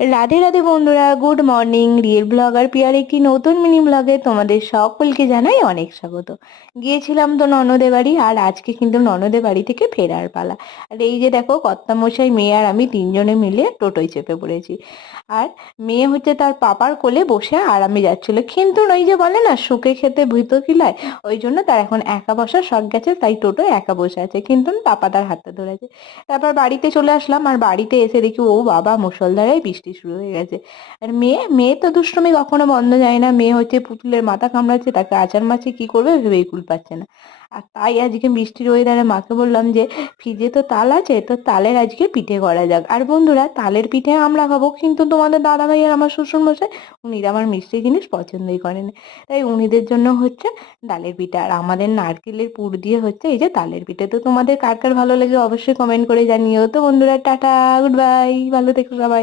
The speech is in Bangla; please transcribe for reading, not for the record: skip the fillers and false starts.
রাধে রাধে বন্ধুরা, গুড মর্নিং। রিয়েল ব্লগার পিয়ার একটি নতুন মিনি ব্লগে তোমাদের সকলকে জানাই অনেক স্বাগত। গিয়েছিলাম তো ননদের বাড়ি, আর আজকে কিন্তু ননদের বাড়ি থেকে ফেরার পালা। আর এই যে দেখো, কর্তামশাই, মেয়ে আর আমি তিনজনে মিলে টোটোয় চেপে পড়েছি। আর মেয়ে হচ্ছে তার পাপার কোলে বসে আরামে যাচ্ছিল, কিন্তু ওই যে বলে না, সুখে খেতে ভূত কিলায়, ওই জন্য তার এখন একা বসার শখ গেছে, তাই টোটোয় একা বসে আছে, কিন্তু পাপা তার হাতটা ধরেছে। তারপর বাড়িতে চলে আসলাম, আর বাড়িতে এসে দেখি ও বাবা, মুষলধারায় বৃষ্টি শুরু হয়ে গেছে। আর মেয়ে মেয়ে তো দুষ্টুমি কখনো বন্ধ যায় না। মেয়ে হচ্ছে পুতুলের মাথা কামড়াচ্ছে, তাকে আচার মাছে কি করবে ভেবেই কুল পাচ্ছে না। আর তাই আজকে বৃষ্টির ওয়েদারে মাকে বললাম যে ফ্রিজে তো তাল আছে, তো তালের আজকে পিঠে করা যাক। আর বন্ধুরা, তালের পিঠে আমরা খাবো, কিন্তু তোমাদের দাদা ভাই আর আমার শ্বশুর মশাই, উনিরা আমার মিষ্টি জিনিস পছন্দই করেন। তাই উনিদের জন্য হচ্ছে ডালের পিঠা, আর আমাদের নারকেলের পুর দিয়ে হচ্ছে এই যে তালের পিঠে। তো তোমাদের কার কার ভালো লাগে অবশ্যই কমেন্ট করে জানিও। তো বন্ধুরা, টাটা, গুড বাই, ভালো থেকো সবাই।